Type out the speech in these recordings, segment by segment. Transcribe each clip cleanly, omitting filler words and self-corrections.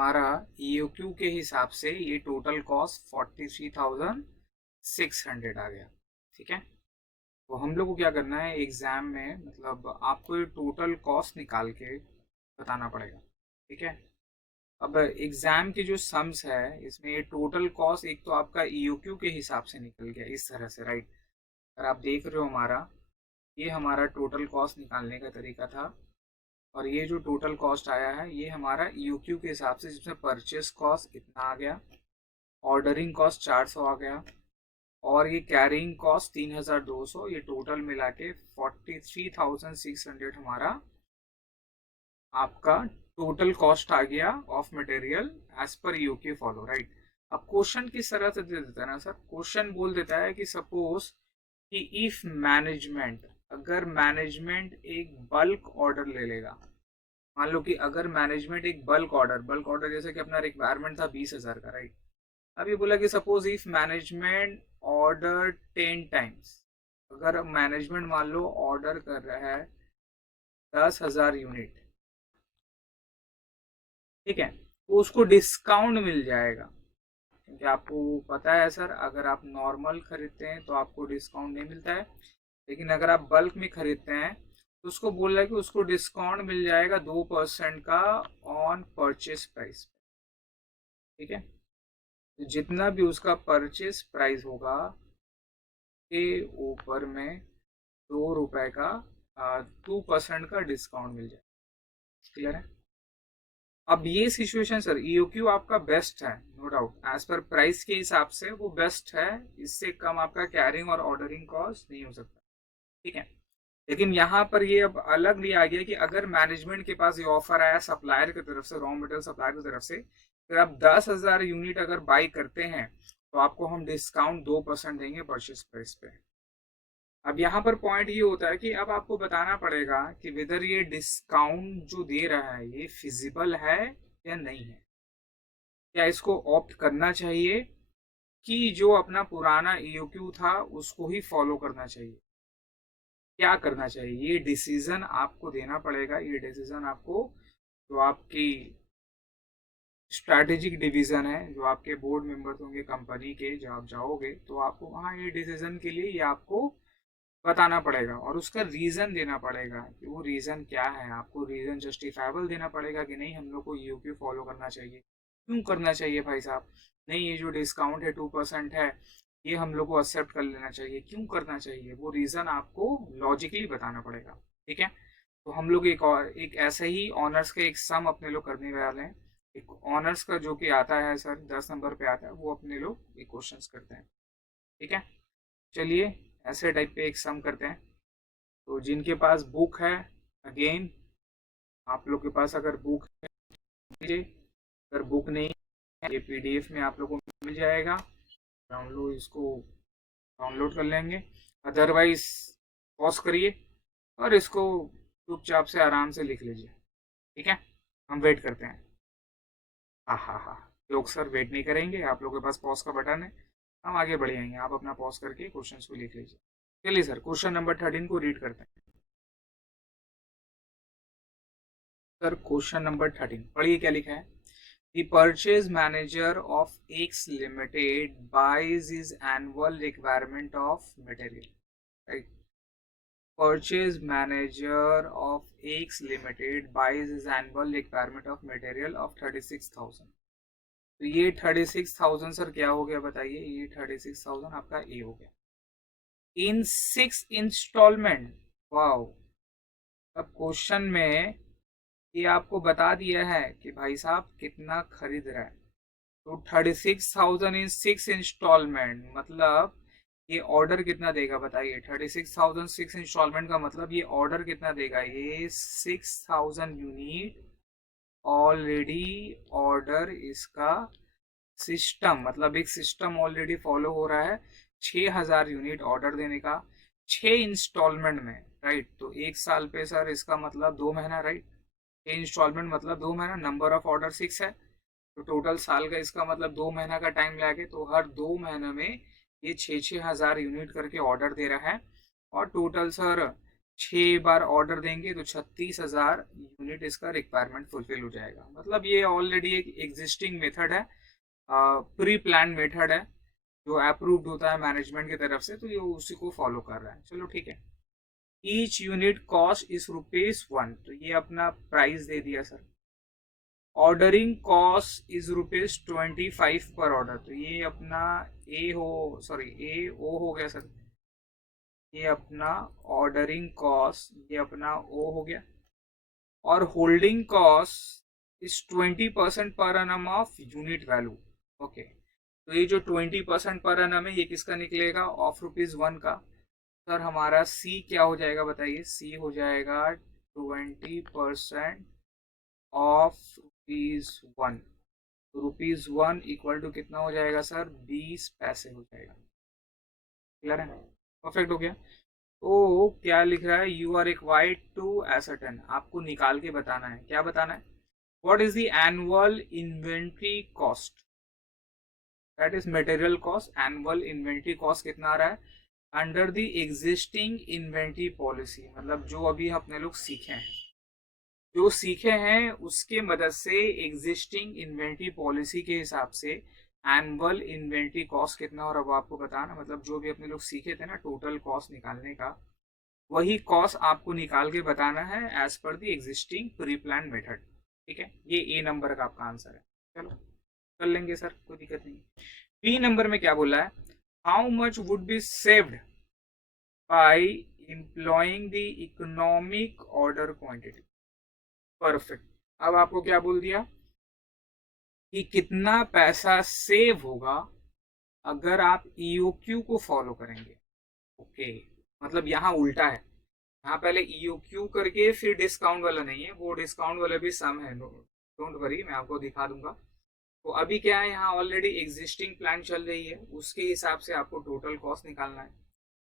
हमारा EOQ के हिसाब से ये टोटल कॉस्ट 43,600 आ गया। ठीक है, तो हम लोग को क्या करना है एग्जाम में, मतलब आपको ये टोटल कॉस्ट निकाल के बताना पड़ेगा। ठीक है, अब एग्जाम की जो सम्स है इसमें ये टोटल कॉस्ट एक तो आपका EOQ के हिसाब से निकल गया इस तरह से, राइट। अगर आप देख रहे हो हमारा, ये हमारा टोटल कॉस्ट निकालने का तरीका था, और ये जो टोटल कॉस्ट आया है ये हमारा EOQ के हिसाब से, जिसमें परचेस कॉस्ट इतना आ गया, ऑर्डरिंग कॉस्ट 400 आ गया, और ये कैरिंग कॉस्ट 3,200, ये टोटल मिला के 43,600 हमारा आपका टोटल कॉस्ट आ गया of material as per EOQ follow, right. अब क्वेश्चन किस तरह से दे देता है ना सर, क्वेश्चन बोल देता है कि सपोज कि इफ मैनेजमेंट, अगर मैनेजमेंट एक बल्क ऑर्डर ले लेगा, मान लो कि अगर मैनेजमेंट एक बल्क ऑर्डर जैसे कि अपना रिक्वायरमेंट था 20,000 का, राइट। अब ये बोला कि suppose if management order 10 times, अगर मैनेजमेंट मान लो ऑर्डर कर रहा है 10,000 यूनिट, ठीक है, तो उसको डिस्काउंट मिल जाएगा। क्योंकि आपको पता है सर, अगर आप नॉर्मल खरीदते हैं तो आपको डिस्काउंट नहीं मिलता है, लेकिन अगर आप बल्क में खरीदते हैं तो उसको बोल रहा है कि उसको डिस्काउंट मिल जाएगा 2% का ऑन परचेस प्राइस। ठीक है, तो जितना भी उसका परचेस प्राइस होगा के ऊपर में 2 रुपए का 2% का डिस्काउंट मिल जाएगा। क्लियर है। अब ये सिचुएशन सर EOQ आपका बेस्ट है, no doubt, as per price के हिसाब से वो बेस्ट है, इससे कम आपका कैरिंग और ऑर्डरिंग कॉस्ट नहीं हो सकता। ठीक है, लेकिन यहाँ पर ये अब अलग भी आ गया कि अगर मैनेजमेंट के पास ये ऑफर आया सप्लायर की तरफ से, रॉ मटेरियल सप्लायर की तरफ से, फिर आप 10,000 यूनिट अगर बाई करते हैं तो आपको हम डिस्काउंट 2% देंगे परचेस प्राइस पे। अब यहाँ पर पॉइंट ये होता है कि अब आपको बताना पड़ेगा कि वेदर ये डिस्काउंट जो दे रहा है ये फिजिबल है या नहीं है, क्या इसको ऑप्ट करना चाहिए कि जो अपना पुराना EOQ था उसको ही फॉलो करना चाहिए, क्या करना चाहिए, ये डिसीजन आपको देना पड़ेगा। ये डिसीजन आपको, जो आपकी स्ट्रैटेजिक डिवीजन है, जो आपके बोर्ड मेंबर्स होंगे कंपनी के, जब आप जाओगे तो आपको वहाँ ये डिसीजन के लिए ये आपको बताना पड़ेगा और उसका रीजन देना पड़ेगा कि वो रीजन क्या है। आपको रीजन जस्टिफाइबल देना पड़ेगा कि नहीं हम लोग को EOQ फॉलो करना चाहिए, क्यों करना चाहिए भाई साहब, नहीं ये जो डिस्काउंट है 2% है ये हम लोग को एक्सेप्ट कर लेना चाहिए, क्यों करना चाहिए, वो रीजन आपको लॉजिकली बताना पड़ेगा। ठीक है, तो हम लोग एक ऐसे ही ऑनर्स का एक सम अपने लोग करने वाले हैं। एक ऑनर्स का जो कि आता है सर 10 नंबर पे आता है, वो अपने लोग एक क्वेश्चंस करते हैं। ठीक है, चलिए ऐसे टाइप पे एक सम करते हैं। तो जिनके पास बुक है, अगेन आप लोग के पास अगर बुक है लीजिए, अगर बुक नहीं है ये PDF में आप लोगों को मिल जाएगा, डाउनलोड इसको डाउनलोड कर लेंगे, अदरवाइज पॉज करिए और इसको चुपचाप से आराम से लिख लीजिए। ठीक है, हम वेट करते हैं। हाँ हाँ हाँ, लोग सर वेट नहीं करेंगे, आप लोगों के पास पॉज का बटन है, हम आगे बढ़ जाएंगे, आप अपना पॉज करके क्वेश्चंस को लिख लीजिए। चलिए सर क्वेश्चन नंबर 13 को रीड करते हैं। सर क्वेश्चन नंबर 13 पढ़िए क्या लिखा है। The purchase manager of X Limited buys his annual requirement of material. Right? Purchase manager of X Limited buys his annual requirement of material of 36,000. तो ये 36,000 sir क्या हो गया बताइए, ये 36,000 आपका A हो गया इन 6 इंस्टॉलमेंट। वाओ, अब क्वेश्चन में ये आपको बता दिया है कि भाई साहब कितना खरीद रहा है। तो 36,000 इन 6 इंस्टॉलमेंट, मतलब ये ऑर्डर कितना देगा बताइए। 36,000 6 इंस्टॉलमेंट का मतलब ये ऑर्डर कितना देगा, ये 6,000 यूनिट ऑलरेडी ऑर्डर, इसका सिस्टम, मतलब एक सिस्टम ऑलरेडी फॉलो हो रहा है 6,000 यूनिट ऑर्डर देने का 6 इंस्टॉलमेंट में, राइट। तो एक साल पे सर इसका मतलब 2 महीना, राइट। 6 इंस्टॉलमेंट मतलब 2 महीना, नंबर ऑफ ऑर्डर 6 है, तो टोटल साल का इसका मतलब 2 महीना का टाइम लगे। तो हर 2 महीने में ये 6,000 यूनिट करके ऑर्डर दे रहा है, और टोटल सर 6 बार ऑर्डर देंगे तो 36,000 यूनिट इसका रिक्वायरमेंट फुलफिल हो जाएगा। मतलब ये ऑलरेडी एक एग्जिस्टिंग मेथड है, प्री प्लान मेथड है, जो अप्रूव्ड होता है मैनेजमेंट की तरफ से, तो ये उसी को फॉलो कर रहा है। चलो ठीक है। ईच यूनिट कॉस्ट इज ₹1, तो ये अपना प्राइस दे दिया सर। ऑर्डरिंग कॉस्ट इज ₹25 पर ऑर्डर, तो ये अपना ए ओ हो गया सर। ये अपना ऑर्डरिंग कॉस्ट, ये अपना ओ हो गया। और holding cost is 20% per annum of unit value. Okay, तो ये जो 20% पर एनम है, ये किसका निकलेगा? ऑफ ₹1 का। सर हमारा सी क्या हो जाएगा बताइए? सी हो जाएगा 20% ऑफ ₹1। तो ₹1 इक्वल टू कितना हो जाएगा सर? 20 पैसे हो जाएगा। क्लियर है? परफेक्ट हो गया। तो क्या लिख रहा है? You are required to ascertain, आपको निकाल के बताना है। क्या बताना है? What is the annual inventory cost, that is material cost. Annual inventory cost कितना आ रहा है? Under the existing inventory policy, मतलब जो अभी अपने लोग सीखे हैं, जो सीखे हैं उसके मदद से एग्जिस्टिंग इन्वेंट्री पॉलिसी के हिसाब से एनुअल इन्वेंट्री कॉस्ट कितना, और अब आपको बताना, मतलब जो भी अपने लोग सीखे थे ना टोटल कॉस्ट निकालने का, वही कॉस्ट आपको निकाल के बताना है as per the existing pre plan method. ठीक है, ये ए नंबर का आपका आंसर है। चलो कर लेंगे सर, कोई दिक्कत नहीं। बी नंबर में क्या बोला है? How much would be saved by employing the economic order quantity. Perfect. अब आपको क्या बोल दिया कि कितना पैसा सेव होगा अगर आप ईओक्यू को फॉलो करेंगे। ओके, मतलब यहाँ उल्टा है। यहाँ पहले ईओक्यू करके फिर डिस्काउंट वाला नहीं है, वो डिस्काउंट वाला भी सम है, डोंट वरी, मैं आपको दिखा दूंगा। तो अभी क्या है, यहाँ ऑलरेडी एग्जिस्टिंग प्लान चल रही है, उसके हिसाब से आपको टोटल कॉस्ट निकालना है।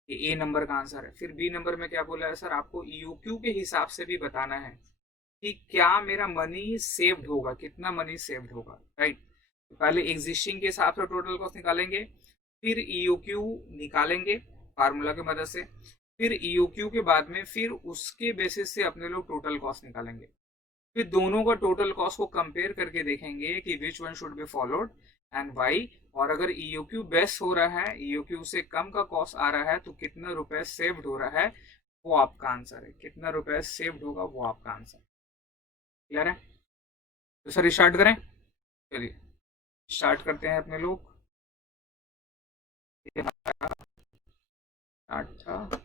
ये ए नंबर का आंसर है। फिर बी नंबर में क्या बोला है सर? आपको ईओक्यू के हिसाब से भी बताना है कि क्या मेरा मनी सेव्ड होगा, कितना मनी सेव्ड होगा, राइट। तो पहले एग्जिस्टिंग के हिसाब से टोटल कॉस्ट निकालेंगे, फिर ईओक्यू निकालेंगे फार्मूला की मदद से, फिर ईओक्यू के बाद में फिर उसके बेसिस से अपने लोग टोटल कॉस्ट निकालेंगे। फिर दोनों का टोटल कॉस्ट को कंपेयर करके देखेंगे कि which one should be followed and why. और अगर ईओक्यू बेस्ट हो रहा है, ईओक्यू से कम का कॉस्ट आ रहा है, तो कितना रुपए सेव्ड हो रहा है वो आपका आंसर है। कितना रुपए सेव्ड होगा वो आपका आंसर। क्लियर है? तो सर स्टार्ट करें? चलिए स्टार्ट करते हैं अपने लोग। ये हमारा स्टार्ट था।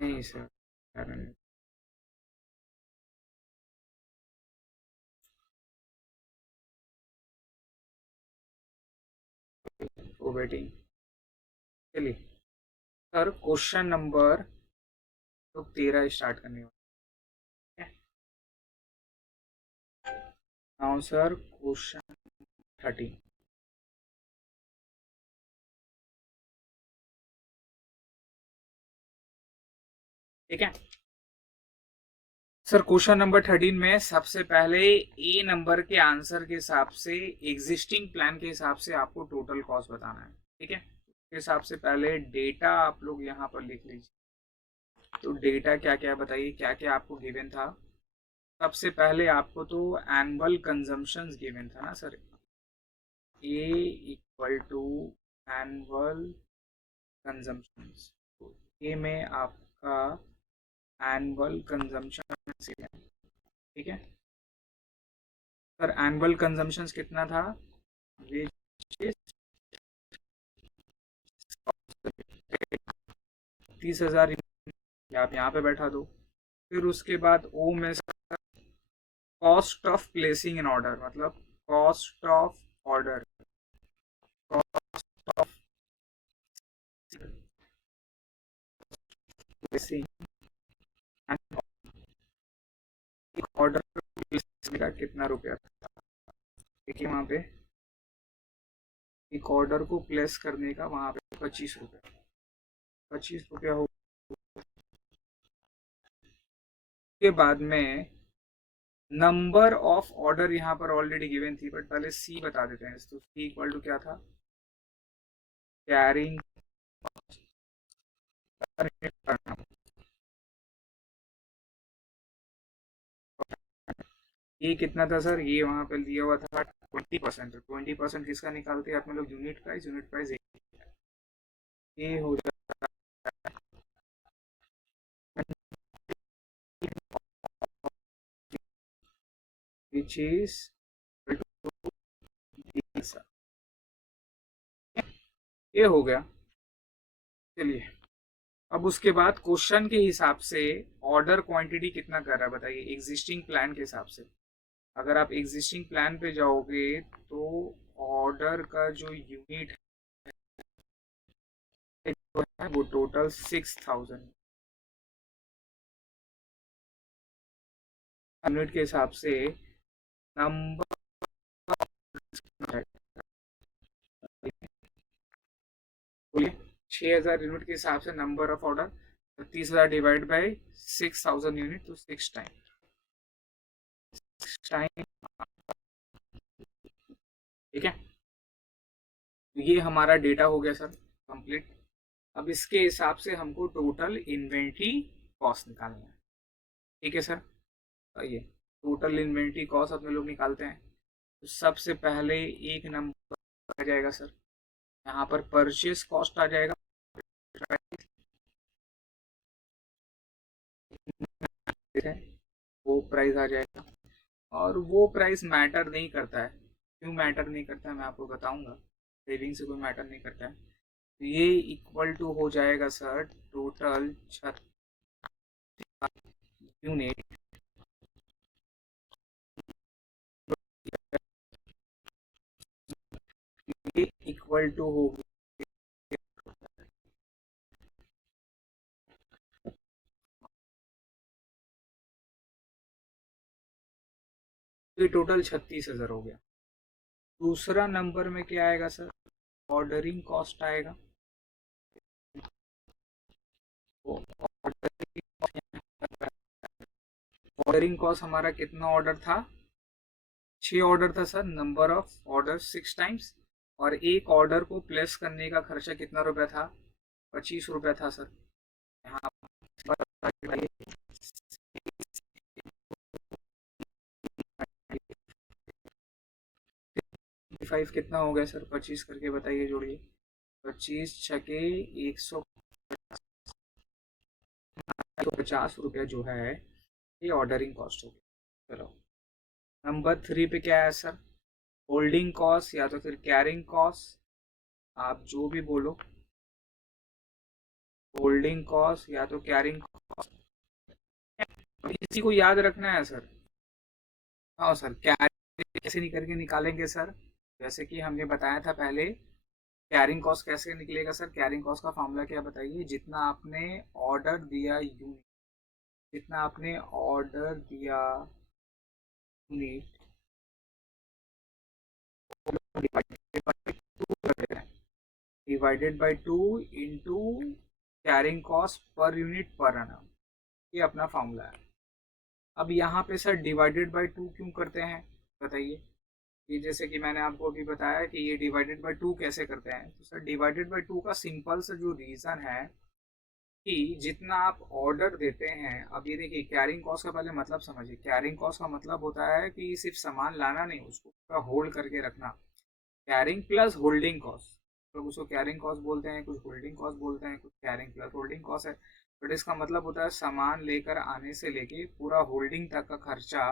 नहीं सर, वो वेटिंग। चलिए सर क्वेश्चन नंबर तो 13 स्टार्ट करने वाले हैं। Now sir question 13। ठीक है सर, क्वेश्चन नंबर 13 में सबसे पहले ए नंबर के आंसर के हिसाब से एग्जिस्टिंग प्लान के हिसाब से आपको टोटल कॉस्ट बताना है। ठीक है, उसके हिसाब से पहले डेटा आप लोग यहाँ पर लिख लीजिए। तो डेटा क्या क्या बताइए, क्या क्या आपको गिवन था? सबसे पहले आपको तो एनुअल कंजम्पशंस गिवन था ना sir. A equal to annual consumptions, तो ए में आपका एनुअल कंजम्पशन। ठीक है सर, एनुअल कंजम्पशंस कितना था? विच 30,000 आप यहाँ पे बैठा दो। फिर उसके बाद ओ में cost of placing in order, मतलब cost of order, cost of placing order का कितना रुपया था। देखिए वहां पे एक ऑर्डर को प्लेस करने का वहां पे 25 रुपया, 25 रुपया हो के बाद में नंबर ऑफ ऑर्डर यहाँ पर ऑलरेडी गिवन थी, बट पहले सी बता देते हैं। तो सी इक्वल टू क्या था, कैरिंग, ये कितना था सर, ये वहां पे दिया हुआ था 20%। 20% किसका निकालते हैं आप लोग, यूनिट प्राइस, यूनिट प्राइस ये हो जाता विच इज, ये हो गया। चलिए अब उसके बाद क्वेश्चन के हिसाब से ऑर्डर क्वांटिटी कितना कर रहा है बताइए, एग्जिस्टिंग प्लान के हिसाब से। अगर आप एग्जिस्टिंग प्लान पे जाओगे तो ऑर्डर का जो यूनिट है वो टोटल 6000 यूनिट के हिसाब से नंबर 6000 यूनिट के हिसाब से number of order, 30,000 divide by 6000 unit, तो 6 टाइम, ठीक है। ये हमारा डेटा हो गया सर कंप्लीट। अब इसके हिसाब से हमको टोटल इन्वेंट्री कॉस्ट निकालना है, ठीक है सर। आइए टोटल इन्वेंट्री कॉस्ट अपने लोग निकालते हैं। तो सबसे पहले एक नंबर आ जाएगा सर, यहाँ पर परचेस कॉस्ट आ जाएगा, वो प्राइस आ जाएगा। और वो प्राइस मैटर नहीं करता है, क्यों मैटर नहीं करता है मैं आपको बताऊंगा। सेविंग से कोई मैटर नहीं करता है। तो ये इक्वल टू हो जाएगा सर टोटल 36 यूनिट, ये इक्वल टू हो टोटल 36,000 हो गया। दूसरा नंबर में क्या आएगा सर, ऑर्डरिंग कॉस्ट आएगा। ऑर्डरिंग कॉस्ट हमारा कितना ऑर्डर था, 6 ऑर्डर था sir, number of order 6 times. और एक ऑर्डर को प्लेस करने का खर्चा कितना रुपया था, 25 रुपया था सर। यहाँ पर 5 कितना हो गया सर, 25 करके बताइए, जोड़िए। 25 छके 150 रुपया जो है ये ऑर्डरिंग कॉस्ट हो गया। चलो नंबर 3 पे क्या है सर, होल्डिंग कॉस्ट या तो फिर कैरिंग कॉस्ट, आप जो भी बोलो, होल्डिंग कॉस्ट या तो कैरिंग कॉस्ट। इसी को याद रखना है सर। हाँ सर, कैरिंग कैसे नहीं करके निकालेंगे सर, जैसे कि हमने बताया था पहले। कैरिंग कॉस्ट कैसे निकलेगा सर, कैरिंग कॉस्ट का फॉर्मूला क्या बताइए, जितना आपने ऑर्डर दिया यूनिट, जितना आपने ऑर्डर दिया unit divided by 2 into carrying cost per unit पर annum, ये अपना फॉर्मूला है। अब यहाँ पे सर डिवाइडेड बाई 2 क्यों करते हैं बताइए। ये जैसे कि मैंने आपको अभी बताया कि ये डिवाइडेड बाई 2 कैसे करते हैं, तो सर डिवाइडेड बाई 2 का सिंपल सा जो रीज़न है कि जितना आप ऑर्डर देते हैं, अब ये देखिए कैरिंग कॉस्ट का पहले मतलब समझिए। कैरिंग कॉस्ट का मतलब होता है कि सिर्फ सामान लाना नहीं, उसको पूरा होल्ड करके रखना। कैरिंग प्लस होल्डिंग कॉस्ट, तो उसको कैरिंग कॉस्ट बोलते हैं, कुछ होल्डिंग कॉस्ट बोलते हैं, कुछ कैरिंग प्लस होल्डिंग कॉस्ट है। बट इसका मतलब होता है सामान लेकर आने से लेके पूरा होल्डिंग तक का खर्चा,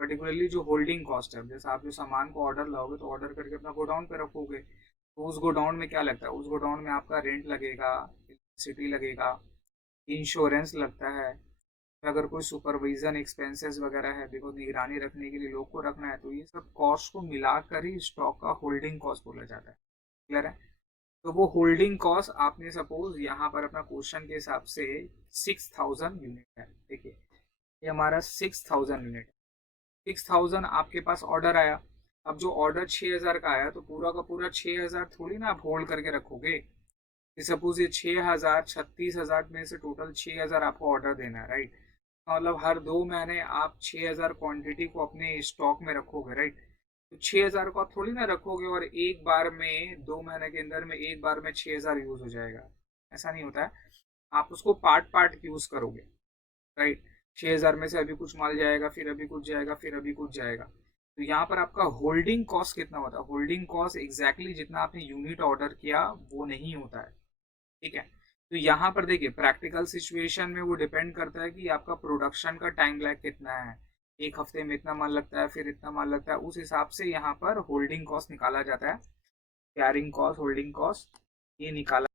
पर्टिकुलरली जो होल्डिंग कॉस्ट है। जैसे आप जो सामान को ऑर्डर लाओगे तो ऑर्डर करके अपना गोडाउन पे रखोगे, तो उस गोडाउन में क्या लगता है, उस गोडाउन में आपका रेंट लगेगा, इलेक्ट्रिसिटी लगेगा, इंश्योरेंस लगता है, अगर कोई सुपरविजन एक्सपेंसेस वगैरह है, देखो निगरानी रखने के लिए लोग को रखना है, तो ये सब कॉस्ट को मिलाकर ही स्टॉक का होल्डिंग कॉस्ट बोला जाता है। क्लियर है? तो वो होल्डिंग कॉस्ट आपने सपोज यहाँ पर अपना क्वेश्चन के हिसाब से 6000 यूनिट है, देखिए ये हमारा 6000 यूनिट, 6000 आपके पास ऑर्डर आया। अब जो ऑर्डर 6000 का आया, तो पूरा का पूरा 6000 थोड़ी ना आप होल्ड करके रखोगे। सपोज ये 6000 36,000 में से टोटल 6000 आपको ऑर्डर देना है, राइट? मतलब हर 2 महीने आप 6000 क्वांटिटी को अपने स्टॉक में रखोगे, राइट? तो 6000 को आप थोड़ी ना रखोगे और एक बार में 2 महीने के अंदर में एक बार में 6000 यूज हो जाएगा, ऐसा नहीं होता है। आप उसको पार्ट पार्ट यूज करोगे, राइट? 6000 में से अभी कुछ माल जाएगा, फिर अभी कुछ जाएगा, फिर अभी कुछ जाएगा। तो यहाँ पर आपका होल्डिंग कॉस्ट कितना होता है? होल्डिंग कॉस्ट एग्जैक्टली जितना आपने यूनिट ऑर्डर किया वो नहीं होता है, ठीक है? तो यहाँ पर देखिए प्रैक्टिकल सिचुएशन में वो डिपेंड करता है कि आपका प्रोडक्शन का टाइम लैग कितना है, एक हफ्ते में इतना माल लगता है, फिर इतना माल लगता है, उस हिसाब से यहाँ पर होल्डिंग कॉस्ट निकाला जाता है। कैरिंग कॉस्ट, होल्डिंग कॉस्ट ये निकाला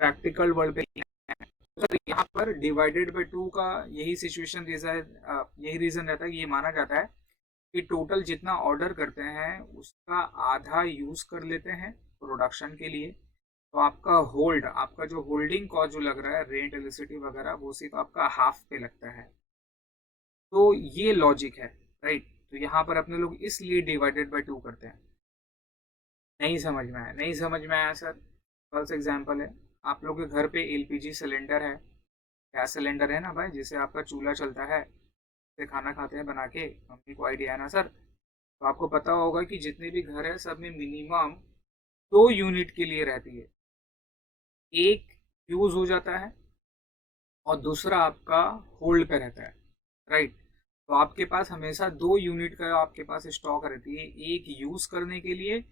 प्रैक्टिकल वर्ल्ड पे। सर यहाँ पर डिवाइडेड बाय 2 का यही सिचुएशन यही रीजन रहता है कि ये माना जाता है कि टोटल जितना ऑर्डर करते हैं उसका आधा यूज कर लेते हैं प्रोडक्शन के लिए, तो आपका आपका जो होल्डिंग कॉस्ट जो लग रहा है रेंट इलेक्ट्रिसिटी वगैरह, वो सिर्फ आपका हाफ पे लगता है। तो ये लॉजिक है, राइट? तो यहाँ पर अपने लोग इसलिए डिवाइडेड बाय 2 करते हैं। नहीं समझ में आया? नहीं समझ में आया सर? फर्स्ट एग्जाम्पल है, आप लोग के घर पे एलपीजी सिलेंडर है, गैस सिलेंडर है ना भाई, जिससे आपका चूल्हा चलता है, से खाना खाते हैं बना के, मम्मी को आइडिया है ना सर? तो आपको पता होगा कि जितने भी घर है सब में मिनिमम 2 यूनिट के लिए रहती है, एक यूज हो जाता है और दूसरा आपका होल्ड पे रहता है, राइट? तो आपके पास हमेशा 2 यूनिट का आपके पास स्टॉक रहती है, एक यूज करने के लिए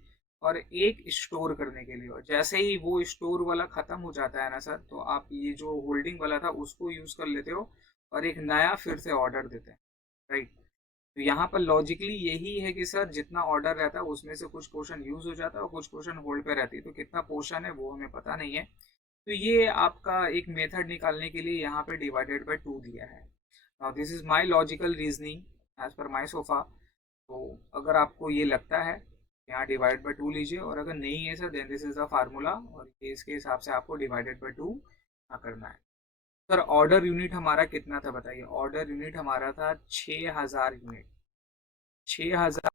और एक स्टोर करने के लिए। और जैसे ही वो स्टोर वाला खत्म हो जाता है ना सर, तो आप ये जो होल्डिंग वाला था उसको यूज कर लेते हो और एक नया फिर से ऑर्डर देते हैं, राइट? तो यहाँ पर लॉजिकली यही है कि सर जितना ऑर्डर रहता है उसमें से कुछ पोर्शन यूज हो जाता है और कुछ पोर्शन होल्ड पे रहती है, तो कितना पोर्शन है वो हमें पता नहीं है। तो ये आपका एक मेथड निकालने के लिए यहाँ पे डिवाइडेड बाय 2 दिया है। Now this is my logical reasoning as per my sofa. तो अगर आपको ये लगता है, यहाँ डिवाइड बाय 2 लीजिए, और अगर नहीं है sir then this is the formula, और ये इसके हिसाब से आपको डिवाइडेड बाय 2 करना है। सर ऑर्डर यूनिट हमारा कितना था बताइए? ऑर्डर यूनिट हमारा था 6000 unit, 6000।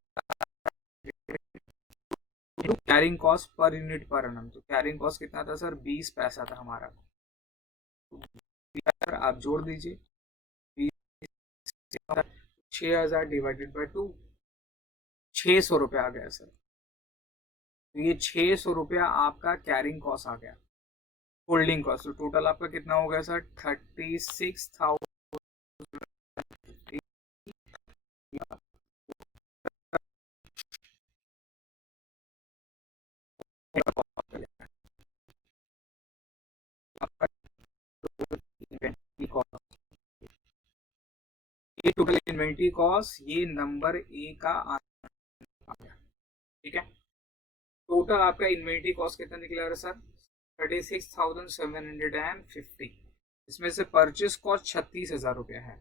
Carrying cost per unit per annum, तो कैरिंग कॉस्ट कितना था सर? 20 पैसा था हमारा। तो आप जोड़ दीजिए, 6000 डिवाइडेड बाई 2, 600 रुपया आ गया सर। तो ये 600 रुपया आपका कैरिंग कॉस्ट आ गया, होल्डिंग कॉस्ट। तो टोटल आपका कितना हो गया सर? 36,000। ये टोटल इन्वेंट्री कॉस्ट, ये नंबर ए का आ गया, ठीक है? टोटल आपका इन्वेंट्री कॉस्ट कितना निकला है सर? 36,750। इसमें से परचेस कॉस्ट 36,000 रुपया है।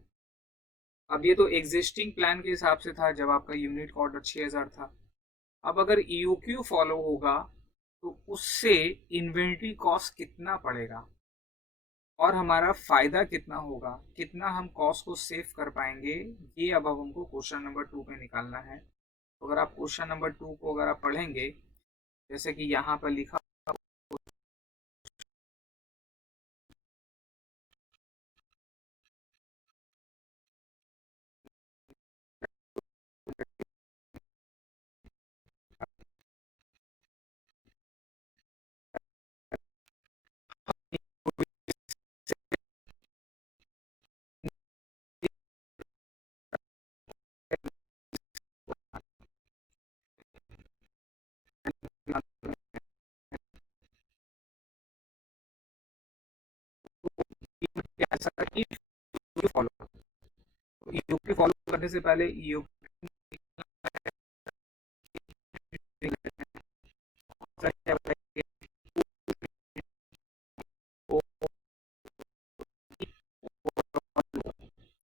अब ये तो एग्जिस्टिंग प्लान के हिसाब से था जब आपका यूनिट का ऑर्डर 6000 था। अब अगर ईओक्यू फॉलो होगा तो उससे इन्वेंट्री कॉस्ट कितना पड़ेगा और हमारा फायदा कितना होगा, कितना हम कॉस्ट को सेव कर पाएंगे, ये अब हमको क्वेश्चन नंबर 2 पे निकालना है। तो अगर आप क्वेश्चन नंबर 2 को अगर आप पढ़ेंगे, जैसे कि यहाँ पर लिखा ऐसा कि फॉलो, ईओक्यू फॉलो करने से पहले ईओक्यू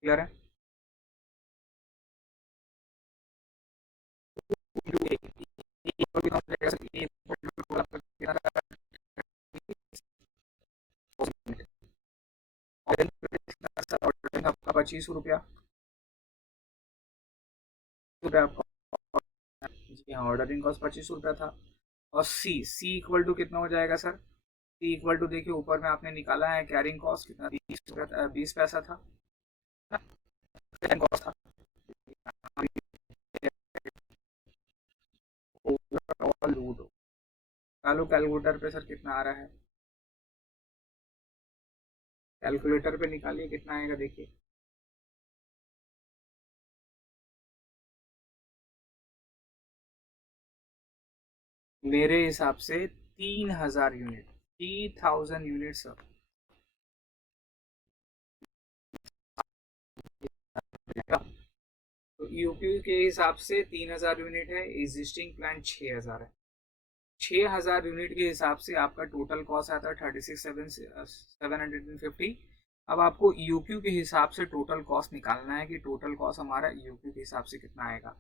क्लियर है? आपका 25 रुपया आपका, जी हाँ, ऑर्डरिंग कॉस्ट 25 रुपया था। और सी इक्वल टू कितना हो जाएगा सर? सी इक्वल टू देखिए ऊपर में आपने निकाला है कैरिंग कॉस्ट कितना, 20 पैसा था, कैरिंग कॉस्ट था। चालू कैलकुलेटर पे सर कितना आ रहा है? कैलकुलेटर पे निकालिए कितना आएगा देखिए। मेरे हिसाब से 3000 यूनिट, 3000 यूनिट सर। तो यूपी के हिसाब से 3000 यूनिट है, एग्जिस्टिंग प्लान 6000 है। 6000 यूनिट के हिसाब से आपका टोटल कॉस्ट आता है 36,750। अब आपको यूक्यू के हिसाब से टोटल कॉस्ट निकालना है कि टोटल कॉस्ट हमारा यूक्यू के हिसाब से कितना आएगा।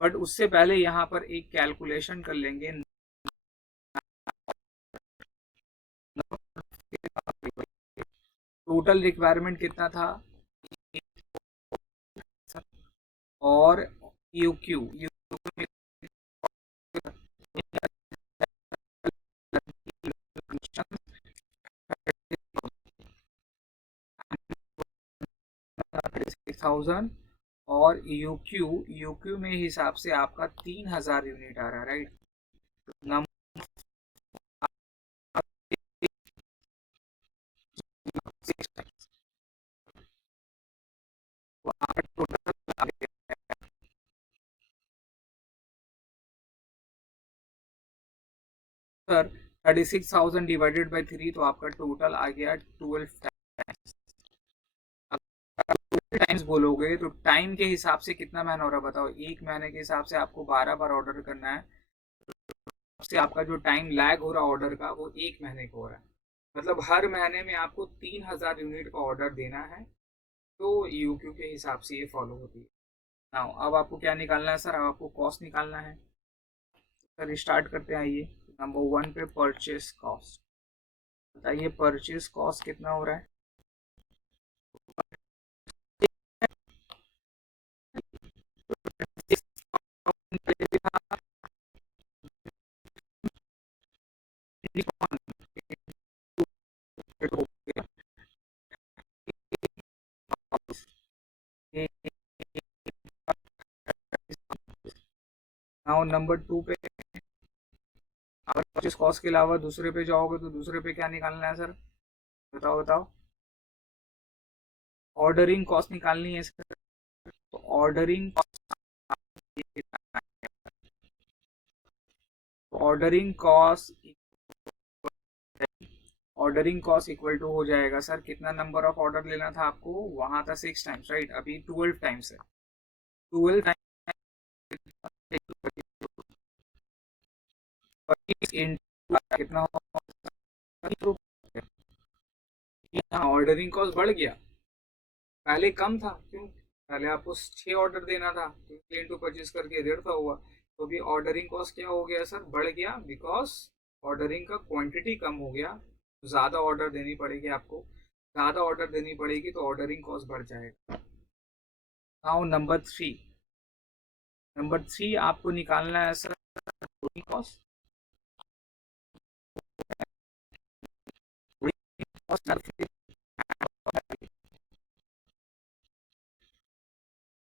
बट उससे पहले यहाँ पर एक कैलकुलेशन कर लेंगे। टोटल रिक्वायरमेंट कितना था और यूक्यू, थाउजेंड, और यूक्यू में हिसाब से आपका 3000 यूनिट आ रहा है, right? Number sir 36,000 divided by 3, तो आपका टोटल आ गया 12 टाइम्स बोलोगे तो टाइम के हिसाब से कितना महीना हो रहा है बताओ। एक महीने के हिसाब से आपको 12 बार ऑर्डर करना है, उससे आपका जो टाइम लैग हो रहा है ऑर्डर का वो एक महीने का हो रहा है। मतलब हर महीने में आपको 3000 यूनिट का ऑर्डर देना है। तो यूक्यू के हिसाब से ये फॉलो होती है। नाउ अब आपको क्या निकालना है सर? अब आपको कॉस्ट निकालना है। सर स्टार्ट करते हैं, आइए। नंबर 1 पे परचेस कॉस्ट, बताइए परचेस कॉस्ट कितना हो रहा है? नाउ नंबर 2 पे, अगर परचेस कॉस्ट के अलावा दूसरे पे जाओगे तो दूसरे पे क्या निकालना है सर? बताओ बताओ। ऑर्डरिंग कॉस्ट निकालनी है सर। तो ordering cost ordering cost equal to हो जाएगा सर, कितना नंबर ऑफ ऑर्डर लेना था आपको? वहां था 6 टाइम्स, राइट? अभी 12 टाइम्स है। 12 कितना होगा? यहाँ ऑर्डरिंग कॉस्ट बढ़ गया, पहले कम था। क्यों? पहले आपको 6 ऑर्डर देना था, तो 10 into 25 करके 1.5 हुआ। तो अभी ऑर्डरिंग कॉस्ट क्या हो गया सर? बढ़ गया, बिकॉज ऑर्डरिंग का क्वांटिटी कम हो गया। ज़्यादा ऑर्डर देनी पड़ेगी आपको, ज़्यादा ऑर्डर देनी पड़ेगी तो ऑर्डरिंग कॉस्ट बढ़ जाएगा। नाउ नंबर 3 आपको निकालना है सर कॉस्ट।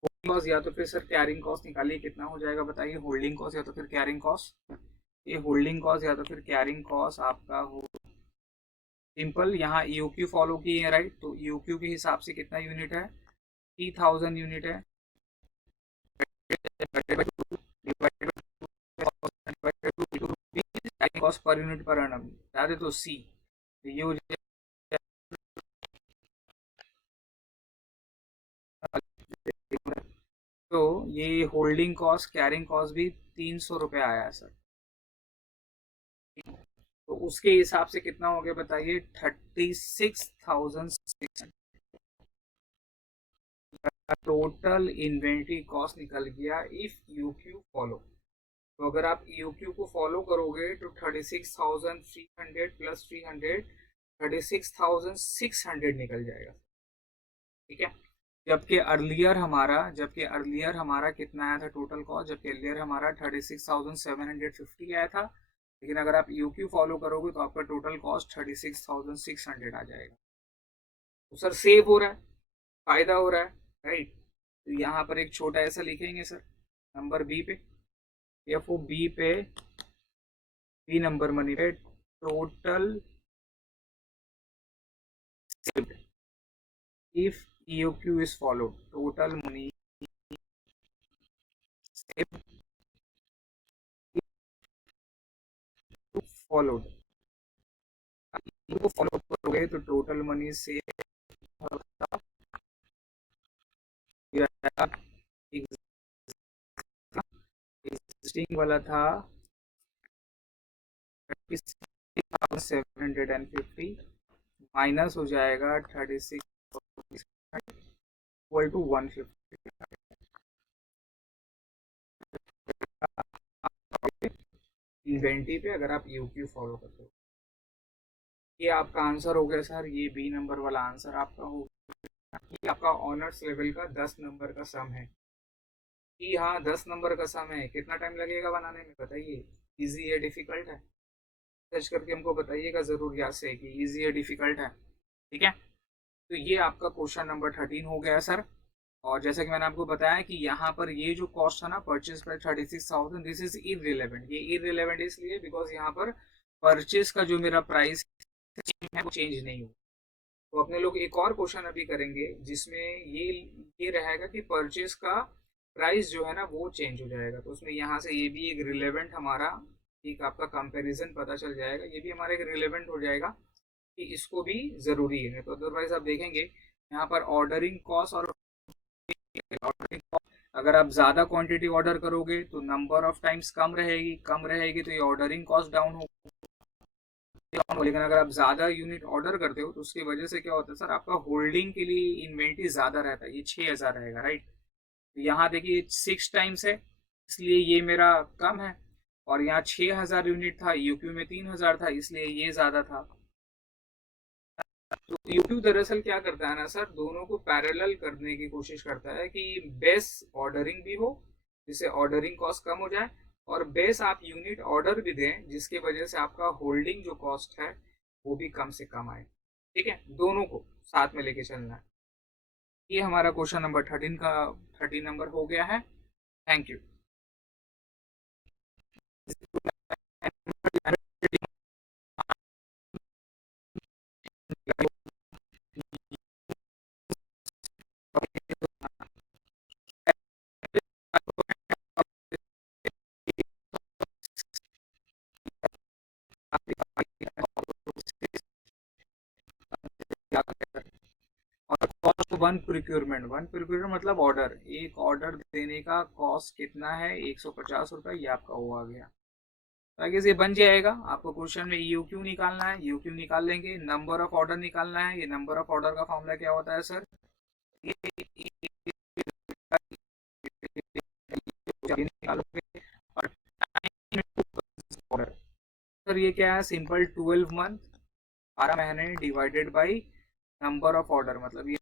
होल्डिंग कॉस्ट या तो फिर सर कैरिंग कॉस्ट निकालिए, कितना हो जाएगा बताइए? होल्डिंग कॉस्ट या तो फिर कैरिंग कॉस्ट, ये होल्डिंग कॉस्ट या तो फिर कैरिंग कॉस्ट आपका हो। सिंपल, यहाँ यूक्यू फॉलो किए हैं, राइट? तो यूक्यू के हिसाब से कितना यूनिट है? 3000 यूनिट है। Cost per unit per annum याद है तो सी, तो ये हो जाएगा। तो ये होल्डिंग कॉस्ट कैरिंग कॉस्ट भी 300 रुपये आया है सर। तो उसके हिसाब से कितना हो गया बताइए? 36,600। टोटल इन्वेंट्री कॉस्ट निकल गया इफ यूक्यू फॉलो। तो अगर आप यूक्यू को फॉलो करोगे तो 36,300 प्लस 300 36,600 निकल जाएगा। ठीक है, जबकि अर्लियर हमारा कितना आया था टोटल कॉस्ट, जबकि अर्लियर हमारा 36,750 आया था। लेकिन अगर आप यूक्यू फॉलो करोगे तो आपका टोटल कॉस्ट 36,600 आ जाएगा। तो सर सेव हो रहा है, फायदा हो रहा है, राइट। तो यहाँ पर एक छोटा ऐसा लिखेंगे सर नंबर बी पे, एफ ओ बी पे, बी नंबर मनी पे total saved if EOQ is followed, total money saved if followed। इनको फॉलो करोगे तो टोटल मनी सेव एग्जिस्टिंग वाला था 36,750 माइनस हो जाएगा 36 इक्वल टू 150 इन्वेंट्री पे अगर आप यूक्यू फॉलो करते हो। ये आपका आंसर हो गया सर, ये बी नंबर वाला आंसर आपका हो गया। ये आपका ऑनर्स लेवल का 10 नंबर का सम है कि हाँ 10 नंबर का सम है। कितना टाइम लगेगा बनाने में बताइए, इजी है डिफिकल्ट है, सर्च करके हमको बताइएगा जरूर याद से कि इजी है डिफिकल्ट है। ठीक है, तो ये आपका क्वेश्चन नंबर 13 हो गया सर। और जैसे कि मैंने आपको बताया कि यहाँ पर ये जो कॉस्ट था ना purchase price 36,000, this is irrelevant. ये इररिलेवेंट इसलिए बिकॉज यहाँ पर परचेज का जो मेरा प्राइस है वो चेंज नहीं हुआ। तो अपने लोग एक और क्वेश्चन अभी करेंगे जिसमें ये रहेगा कि परचेज का प्राइस जो है ना वो चेंज हो जाएगा। तो उसमें यहाँ से ये भी एक रिलेवेंट हमारा एक आपका कंपैरिजन पता चल जाएगा, ये भी हमारा एक रिलेवेंट हो जाएगा कि इसको भी जरूरी है। तो अदरवाइज आप देखेंगे यहाँ पर ऑर्डरिंग कॉस्ट और अगर आप ज्यादा क्वांटिटी ऑर्डर करोगे तो नंबर ऑफ टाइम्स कम रहेगी तो ये ऑर्डरिंग कॉस्ट डाउन होगी। लेकिन अगर आप ज्यादा यूनिट ऑर्डर करते हो तो उसकी वजह से क्या होता है सर, आपका होल्डिंग के लिए इन्वेंट्री ज्यादा रहता है, ये 6,000 रहेगा, राइट। तो यहाँ देखिए 6 टाइम्स है इसलिए ये मेरा कम है, और यहाँ 6,000 यूनिट था, यूक्यू में 3,000 था इसलिए ये ज्यादा था। तो यूट्यूब दरअसल क्या करता है ना सर, दोनों को पैरेलल करने की कोशिश करता है कि बेस ऑर्डरिंग भी हो जिससे ऑर्डरिंग कॉस्ट कम हो जाए, और बेस आप यूनिट ऑर्डर भी दें जिसकी वजह से आपका होल्डिंग जो कॉस्ट है वो भी कम से कम आए। ठीक है, दोनों को साथ में लेके चलना है। ये हमारा क्वेश्चन नंबर 13 नंबर हो गया है। Thank you. और कॉस्ट वन प्रिक्योरमेंट मतलब ऑर्डर, एक ऑर्डर देने का कॉस्ट कितना है 150 रुपये, ये आपका वो आ गया। तो आगे से बन जाएगा। आपको क्वेश्चन में यूक्यू निकालना है, यूक्यू निकाल लेंगे, नंबर ऑफ ऑर्डर निकालना है। ये नंबर ऑफ ऑर्डर का फॉर्मूला क्या होता है सर, निकालोगे। और सर ये क्या है, सिंपल 12 मंथ 12 महीने divided by number of order, मतलब ये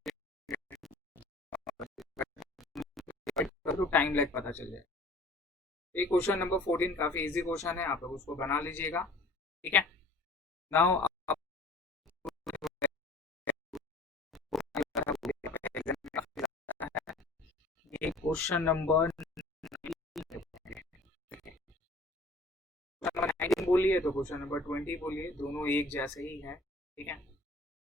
तो टाइम लैग पता चल जाए। ये क्वेश्चन नंबर 14 काफी इजी क्वेश्चन है, आप लोग उसको बना लीजिएगा। ठीक है, नाउ ये क्वेश्चन नंबर 19 बोलिए तो क्वेश्चन नंबर 20 बोलिए, दोनों एक जैसे ही है। ठीक है,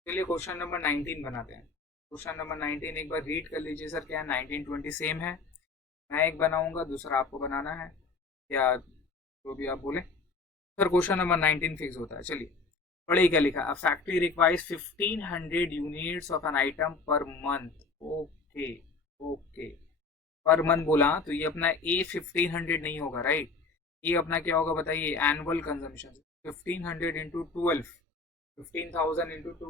चलिए क्वेश्चन नंबर 19 बनाते हैं। क्वेश्चन नंबर 19 एक बार रीड कर लीजिए सर, क्या 19 20 सेम है। मैं एक बनाऊंगा, दूसरा आपको बनाना है, या जो भी आप बोले। सर क्वेश्चन नंबर 19 फिक्स होता है। चलिए पढ़िए क्या लिखा, a factory requires 1500 units of an item per month. Okay okay, per month बोला तो ये अपना ए 1500 नहीं होगा, राइट। ये अपना क्या होगा बताइए, annual consumption 1500 into 12 15,000 into two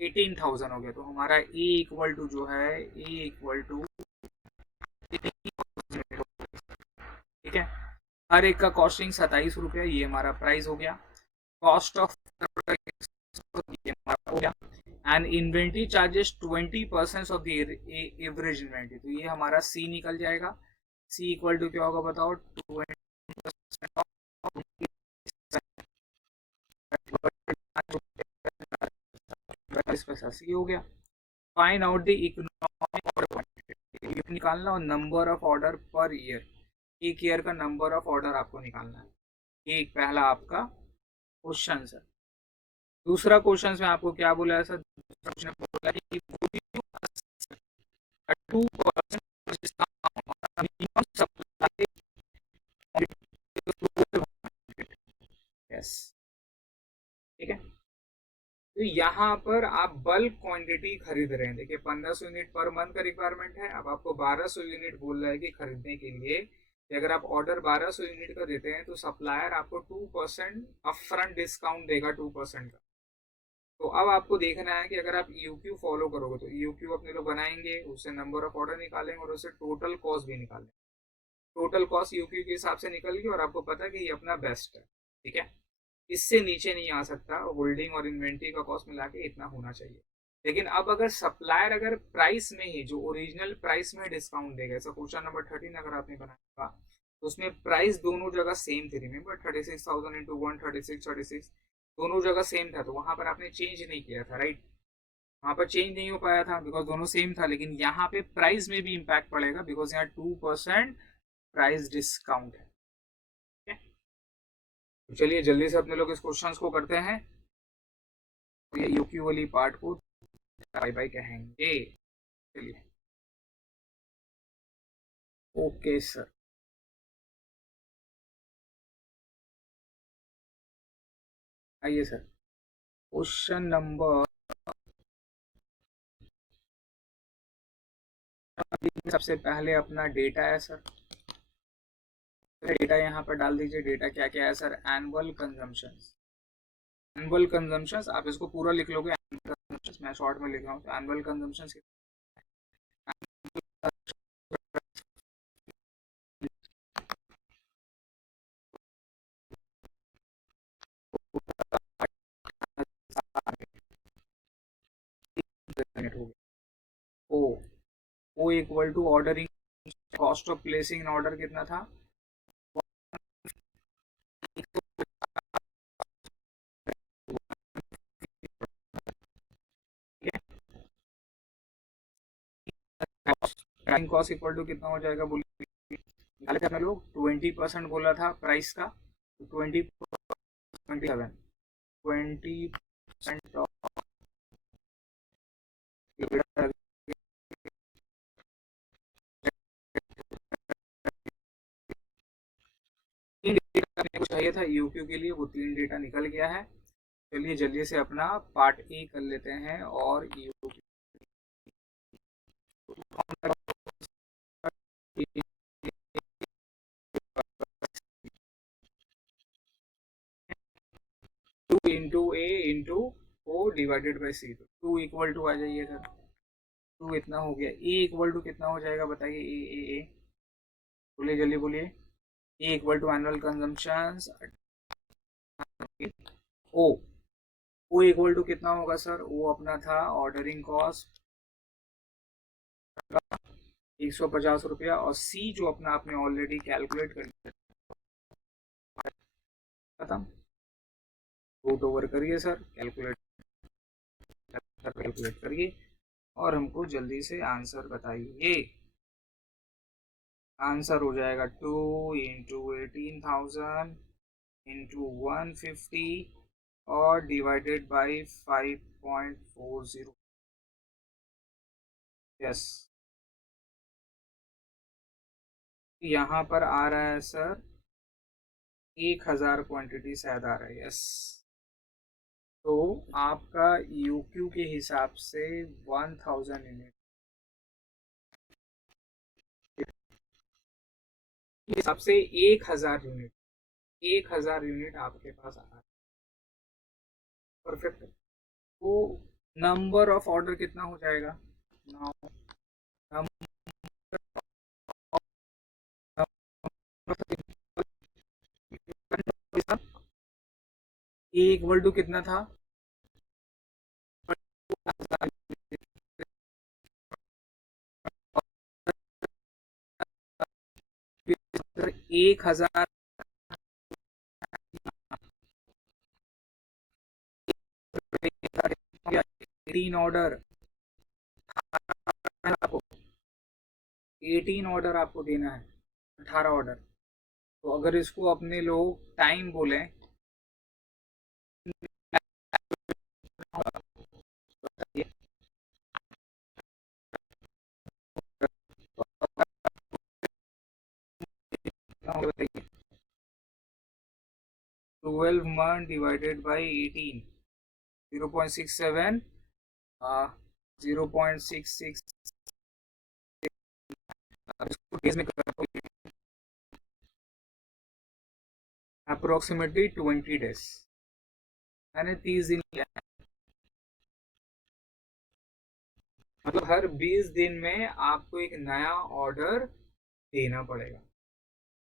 18,000 हो गया, तो हमारा ए इक्वल टू जो है ए इक्वल टू, ठीक है। हर एक का कॉस्टिंग 27 रुपया, ये हमारा प्राइस हो गया। कॉस्ट ऑफ ये हमारा हो गया। And inventory charges 20% of the average inventory, तो ये हमारा सी निकल जाएगा। सी इक्वल टू क्या होगा बताओ, 20% पैसा सी हो गया। Find out the economic order quantity निकालना, और number of order per year, एक ईयर का नंबर ऑफ ऑर्डर आपको निकालना है। ये एक पहला आपका क्वेश्चन है। दूसरा क्वेश्चन में आपको क्या बोला है सर, दूसरा बोला है कि 2% मिनिमम सप्लाई, यस, ठीक है। तो यहाँ पर आप बल्क क्वांटिटी खरीद रहे हैं, देखिए 1500 यूनिट पर मंथ का रिक्वायरमेंट है। अब आपको 1200 यूनिट बोल रहा है कि खरीदने के लिए, कि अगर आप ऑर्डर 1200 यूनिट का देते हैं तो सप्लायर आपको 2% अपफ्रंट डिस्काउंट देगा, 2% का। तो अब आपको देखना है कि अगर आप ईयूक्यू फॉलो करोगे, तो ईयूक्यू अपने लोग बनाएंगे, उससे नंबर ऑफ ऑर्डर निकालेंगे और उससे टोटल कॉस्ट भी निकालेंगे। टोटल कॉस्ट ईयूक्यू के हिसाब से निकल गई और आपको पता है कि ये अपना बेस्ट है, ठीक है। इससे नीचे नहीं आ सकता, होल्डिंग और इन्वेंट्री का कॉस्ट मिला के इतना होना चाहिए। लेकिन अब अगर सप्लायर अगर प्राइस में ही, जो ओरिजिनल प्राइस में डिस्काउंट देगा, ऐसा क्वेश्चन नंबर 13 अगर आपने बनाया तो उसमें प्राइस दोनों जगह सेम थी, रिमेंबर 36,000 इंटू 136 दोनों जगह सेम था, तो वहां पर आपने चेंज नहीं किया था, राइट। वहां पर चेंज नहीं हो पाया था बिकॉज दोनों सेम था। लेकिन यहाँ पे प्राइस में भी इम्पैक्ट पड़ेगा बिकॉज यहाँ 2% प्राइस डिस्काउंट है, ठीक है। तो चलिए जल्दी से अपने लोग इस क्वेश्चंस को करते हैं, तो ये यूक्यू वाली पार्ट को बाय बाय कहेंगे। चलिए, ओके सर। आइए सर, क्वेश्चन नंबर, सबसे पहले अपना डेटा है सर। डेटा यहाँ पर डाल दीजिए। डेटा क्या क्या है sir, annual consumption. Annual consumption आप इसको पूरा लिख लोगे, मैं शॉर्ट में लिख रहा हूँ, तो एनुअल कंजम्पशन हो गया। O, O equal to ordering cost of placing order कितना था, टाइम कॉस्ट इक्वल टू कितना हो जाएगा बोलिए। निकाले थे अपने लोग, 20% बोला था प्राइस का, 20% ऑफ कुछ चाहिए था यूक्यू के लिए, वो 3 डेटा निकल गया है। चलिए जल्दी से अपना पार्ट ए कर लेते हैं, और EOQ two into A into O divided by C, तो 2 इक्वल टू आ जाइए सर। 2 इतना हो गया। ए इक्वल टू कितना हो जाएगा बताइए, ए बोलिए जल्दी बोलिए। A equal to annual consumption. O, O equal to कितना होगा सर, वो अपना था ऑर्डरिंग कॉस्ट 150 रुपया, और सी जो अपना आपने ऑलरेडी कैलकुलेट कर लिया, खत्म। रूट ओवर करिए सर, कैलकुलेट करिए और हमको जल्दी से आंसर बताइए। आंसर हो जाएगा 2 इंटू 18,000 इंटू 150 और डिवाइडेड बाई 5.40। यस, यहाँ पर आ रहा है सर 1,000 क्वांटिटी शायद आ रहा है, यस। तो आपका यूक्यू के हिसाब से 1,000 यूनिट के हिसाब से 1,000 यूनिट, 1,000 यूनिट आपके पास आ रहा है। परफेक्ट। तो नंबर ऑफ ऑर्डर कितना हो जाएगा? Now, ए इक्वल टू कितना था? एक हजार 18 ऑर्डर आपको, 18 ऑर्डर आपको देना है, 18 ऑर्डर। तो अगर इसको अपने लोग टाइम बोले, बताइए। 12 मंथ डिवाइडेड बाई 18, 0.67, 0.66 डेज में अप्रोक्सीमेटली 20 डेज। मैंने 30 दिन लिया है, मतलब हर 20 दिन में आपको एक नया ऑर्डर देना पड़ेगा।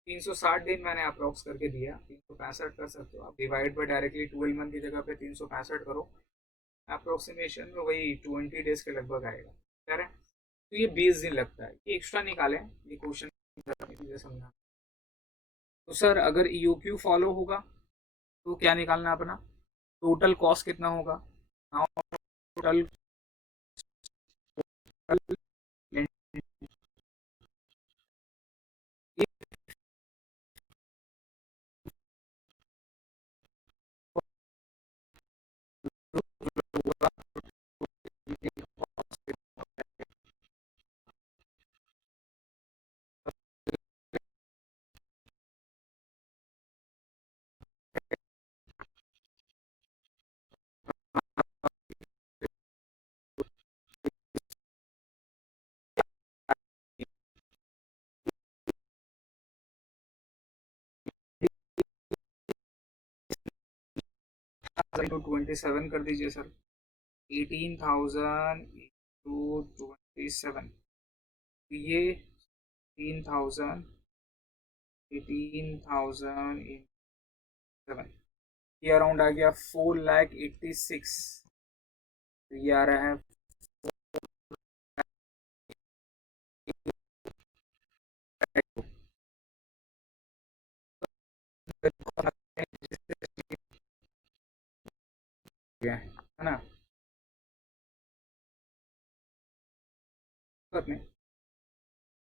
360 दिन मैंने अप्रोक्स करके दिया, 365 कर सकते हो आप, डिवाइड बाय डायरेक्टली 12 मंथ की जगह पे 365 करो, अप्रोक्सीमेशन में वही 20 डेज के लगभग आएगा। कह रहे हैं तो ये 20 दिन लगता है, ये एक्स्ट्रा निकालें, ये क्वेश्चन समझा। तो सर अगर ईओक्यू फॉलो होगा तो क्या निकालना है अपना? टोटल कॉस्ट कितना होगा? टोटल इंटू 27 कर दीजिए सर, 18,000 इंटू 27, ये 18,000, 18,000 इंटू 7, ये अराउंड आ गया 4,86,000। तो ये आ रहा है है ना? नहीं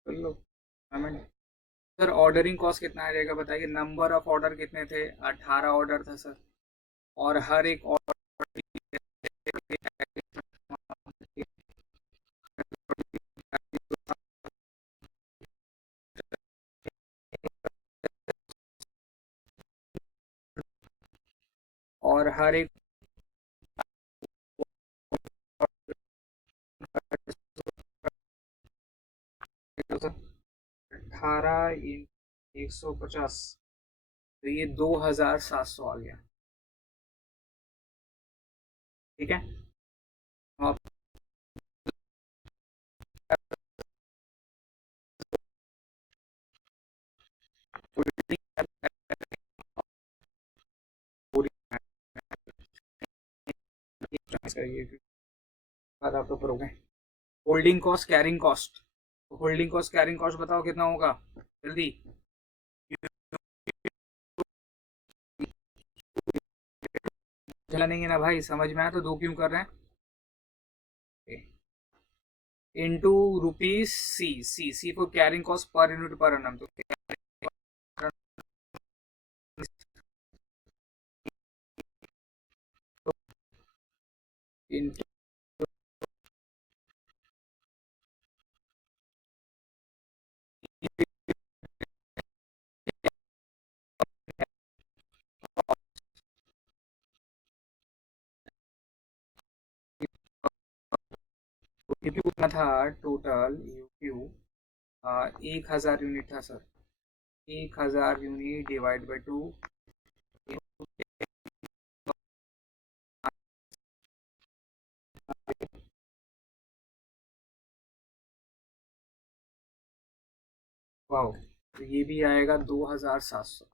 कर लो पेमेंट। सर ऑर्डरिंग कॉस्ट कितना आ जाएगा बताइए? नंबर ऑफ ऑर्डर कितने थे? 18 ऑर्डर था सर, और हर एक ऑर्डर और हर एक 18 × 150, तो ये 2,700 आ गया। ठीक है, आप करिए, बाद आप तो करोगे। Holding cost, carrying cost, holding cost carrying cost बताओ कितना होगा जल्दी? चला नहीं है ना भाई, समझ में आया तो दो क्यों कर रहे हैं? Into rupees C, C for carrying cost per unit per annum, तो इंटू कितना था टोटल यूक्यू? 1,000 यूनिट था sir, 1,000 unit divide by 2, wow, तो ये भी आएगा 2700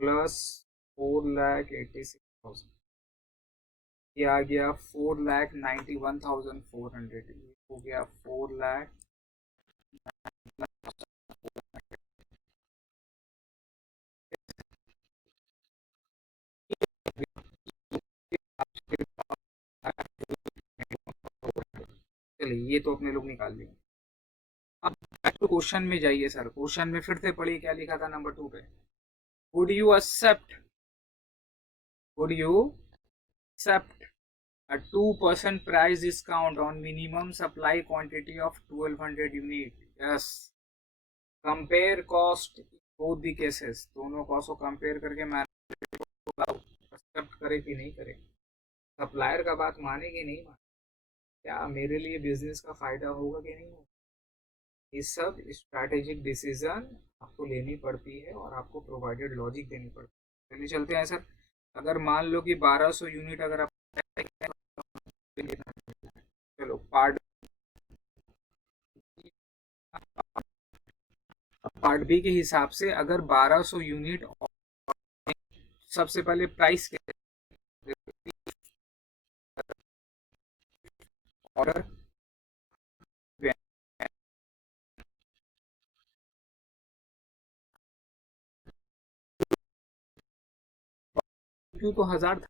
प्लस 4,86,000, ये आ गया 4,91,400, हो गया 4,00,000। चलिए ये तो अपने लोग निकाल लिए। अब बैक टू क्वेश्चन में जाइए सर, क्वेश्चन में फिर से पढ़िए क्या लिखा था नंबर 2 पे। Would you accept would you accept a 2% price discount on minimum supply quantity of 1200 unit? Yes. Compare cost both the cases, दोनों कॉस्ट को कंपेयर करके मैनेजर को एक्सेप्ट करे कि नहीं करे, सप्लायर का बात माने कि नहीं माने, क्या मेरे लिए बिजनेस का फायदा होगा कि नहीं होगा, ये सब स्ट्रैटेजिक डिसीजन आपको लेनी पड़ती है और आपको प्रोवाइडेड लॉजिक देनी पड़ती है। चलिए चलते हैं सर। अगर मान लो कि 1200 यूनिट अगर आप, चलो पार्ट बी के हिसाब से अगर 1200 यूनिट, सबसे पहले प्राइस के ऑर्डर क्यों, तो 1000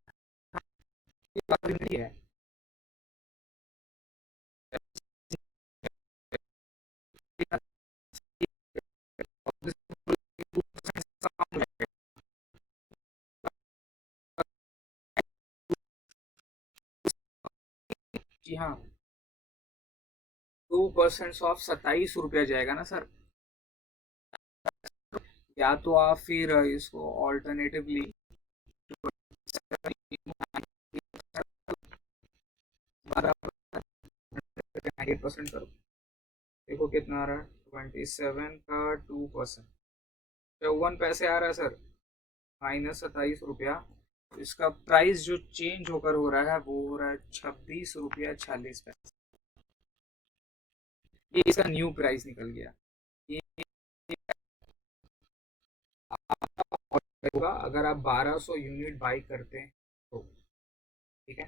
नहीं है। जी हाँ, 2% ऑफ 27 रुपया जाएगा ना सर। या तो आप फिर इसको ऑल्टरनेटिवली 8% करो, देखो कितना आ रहा है, 27 का 2%, 54 पैसे आ रहा है सर, -27 रुपया। इसका प्राइस जो चेंज होकर हो रहा है वो हो रहा है 26 रुपया 46 पैसे, ये इसका न्यू प्राइस निकल गया। ये होगा अगर आप 1200 यूनिट बाई करते हैं तो, ठीक है।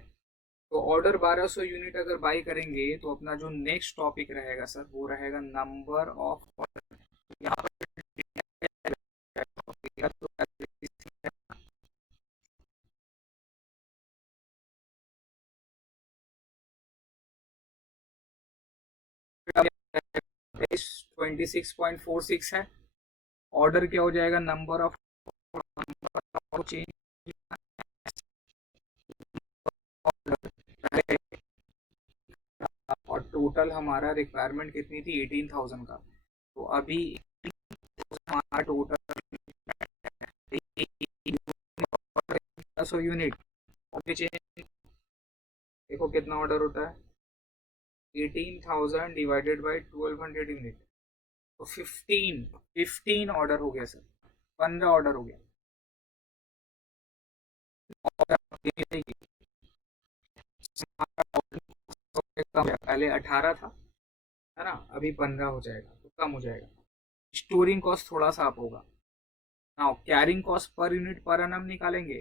तो ऑर्डर 1200 यूनिट अगर बाई करेंगे तो अपना जो नेक्स्ट टॉपिक रहेगा सर वो रहेगा नंबर ऑफ ऑर्डर। यहाँ पर 26.46 है, ऑर्डर क्या हो जाएगा, नंबर ऑफ चेंज, और टोटल हमारा रिक्वायरमेंट कितनी थी 18,000 का, तो अभी हमारा टोटल 1200 यूनिट, अभी चेंज देखो कितना ऑर्डर होता है, 18,000 डिवाइडेड बाई 1200 यूनिट, तो 15 ऑर्डर हो गया सर, 15 ऑर्डर हो गया। पहले 18 था है ना, अभी 15 हो जाएगा तो कम हो जाएगा। स्टोरिंग कॉस्ट थोड़ा सा आप होगा। Now carrying cost per unit per annum निकालेंगे,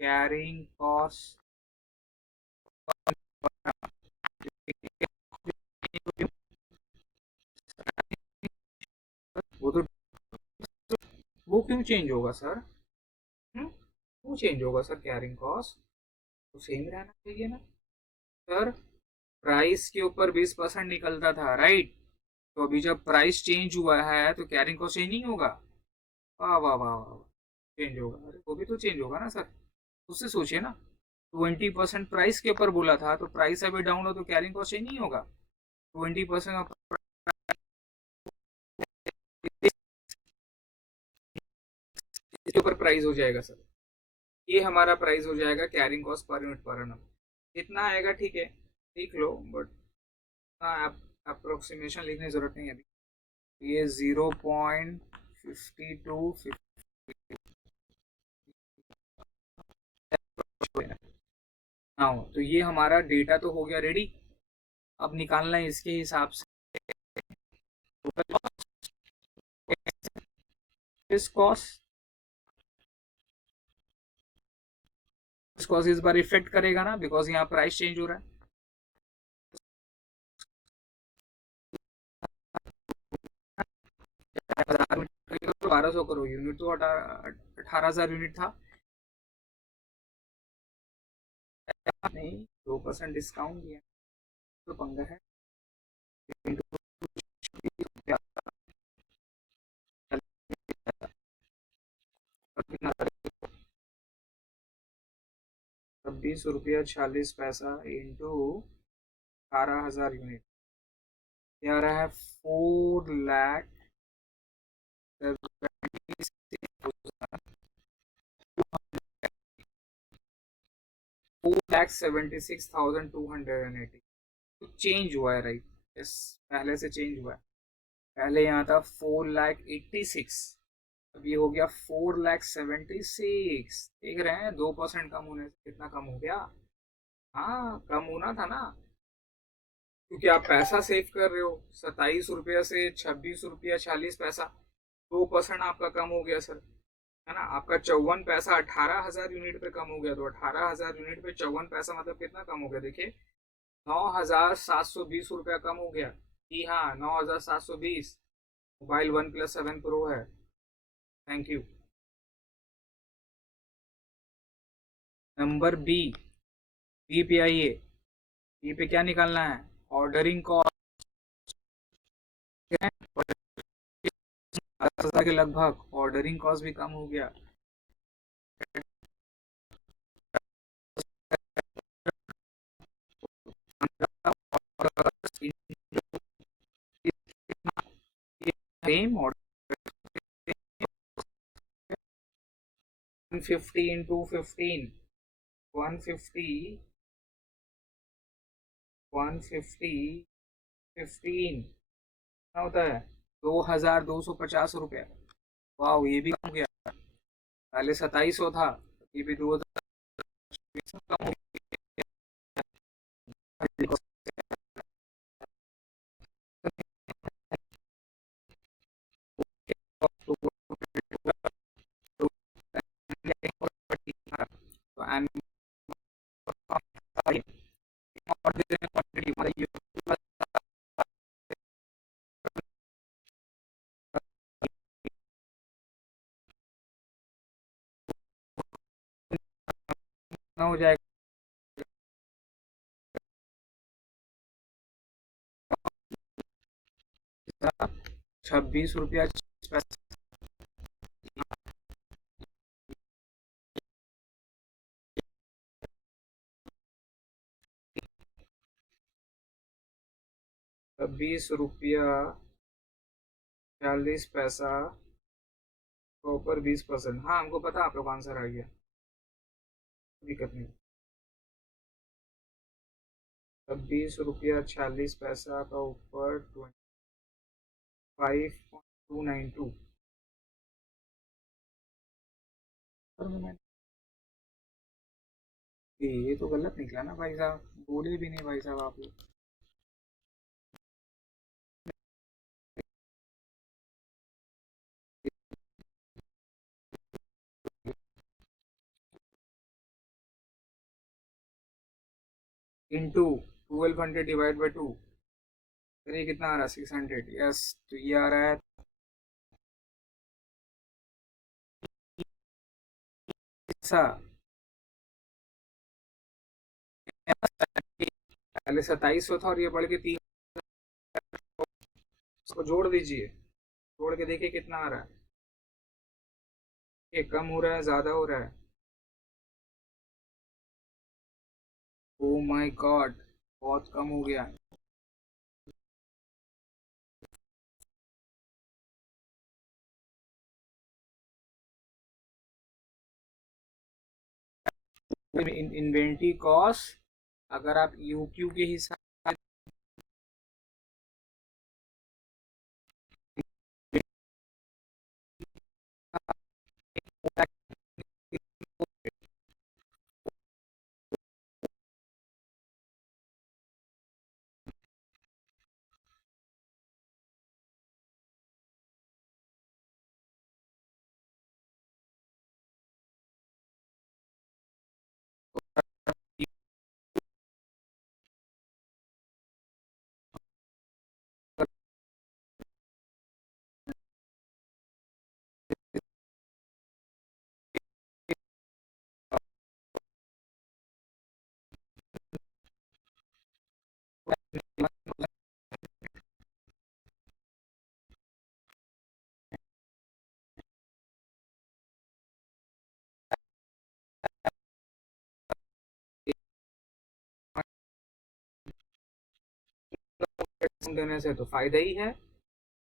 कैरिंग कॉस्ट वो तो, वो क्यों चेंज होगा सर, क्यों चेंज होगा सर, कैरिंग कॉस्ट तो सेम रहना चाहिए ना सर। प्राइस के ऊपर 20% निकलता था राइट, तो अभी जब प्राइस चेंज हुआ है तो कैरिंग कॉस्ट चेंज नहीं होगा, वाह वाह वाह वाह, चेंज होगा, अरे वो भी तो चेंज होगा ना सर, उससे सोचिए ना। 20% प्राइस के ऊपर बोला था, तो प्राइस अभी डाउन हो तो कैरिंग कॉस्ट चेंज नहीं होगा, 20% इसके ऊपर प्राइस हो जाएगा सर, ये हमारा प्राइस हो जाएगा carrying cost per unit per annum, जितना आएगा ठीक है लिख लो, बट हाँ अप्रोक्सीमेशन लिखने की जरूरत नहीं है अभी। ये 0.52, नाउ तो ये हमारा डेटा तो हो गया रेडी। अब निकालना है इसके हिसाब से इस कॉस्ट। इस कॉस्ट इस बार इफेक्ट करेगा ना, बिकॉज यहाँ प्राइस चेंज हो रहा है। हजार 1200 करो, यूनिट तो 18,000 यूनिट था। नहीं, 2% डिस्काउंट दिया तो पंगा है। ₹26.46 इंटू 18,000 यूनिट, ये आ रहा है 4,76,280। चेंज हुआ है राइट। यस, पहले से चेंज हुआ है। पहले यहाँ था 4,86,000, अब ये हो गया 4,76,000। देख रहे हैं 2% कम होने से कितना कम हो गया। हाँ, कम होना था ना, क्योंकि आप पैसा सेव कर रहे हो। 27 रुपया से 26 रुपया 40 पैसा, 2% आपका कम हो गया सर, है ना। आपका 54 पैसा 18,000 यूनिट पे कम हो गया, तो 18,000 यूनिट पे 54 पैसा मतलब कितना कम हो गया देखिए, 9,720 रुपया कम हो गया। जी हाँ, 9,720। मोबाइल OnePlus 7 Pro है। Thank you. Number B, B पे आइए। बी पे क्या निकालना है, ऑर्डरिंग कॉस्ट। 10,000 के लगभग ऑर्डरिंग कॉस्ट भी कम हो गया। सेम ऑर्डर 150 इंटू 15, 150, 150, 15 कितना होता है, 2,250 रुपया। वाह, ये भी कम हो गया। पहले 2700 था, ये भी 2,000 कम हो गया। तो हो जाएगा 26 रुपया 40 पैसे। 26 रुपया 40 पैसा प्रॉपर 20%। हाँ, हमको पता आप लोग आंसर आ गया, दिक्कत नहीं। 26 रुपया 40 पैसा का ऊपर 5.292। ये तो गलत निकला ना भाई साहब, बोले भी नहीं भाई साहब आप लोग। इंटू 1200 डिवाइड बाई 2, ये कितना आ रहा है, 600। यस, तो ये आ रहा है ऐसा। पहले 2700 था और ये बढ़ के 3, इसको जोड़ दीजिए, जोड़ के देखिए कितना आ रहा है। ये कम हो रहा है, ज्यादा हो रहा है। ओ माय गॉड, बहुत कम हो गया। इन्वेंट्री कॉस्ट अगर आप यूक्यू के हिसाब देने से तो फायदा ही है,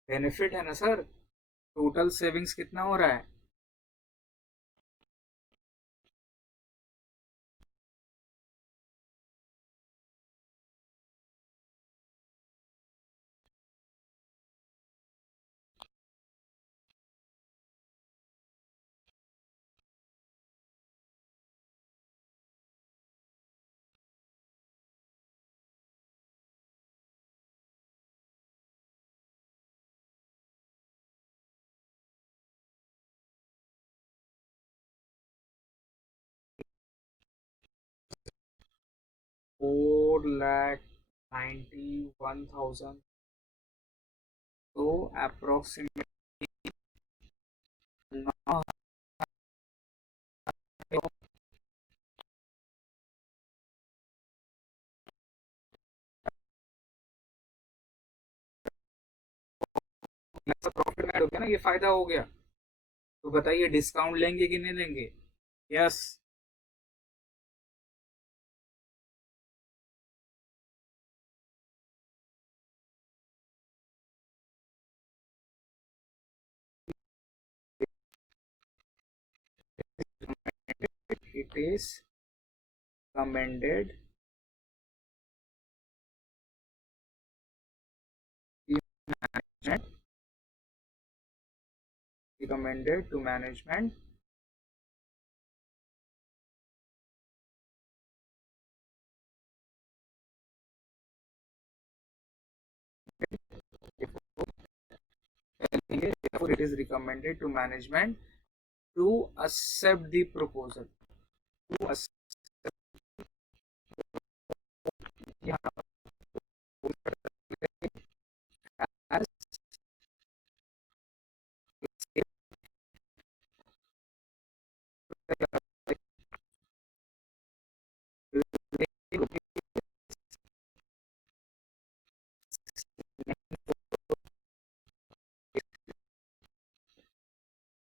बेनिफिट है ना सर। टोटल सेविंग्स कितना हो रहा है? फोर लैख 91,000, तो अप्रोक्सीमेट प्रॉफिट ऐड हो गया ना, ये फायदा हो गया। तो बताइए डिस्काउंट लेंगे कि नहीं लेंगे? Yes. It is recommended management, recommended to management therefore it is recommended to management to accept the proposal, to accept, as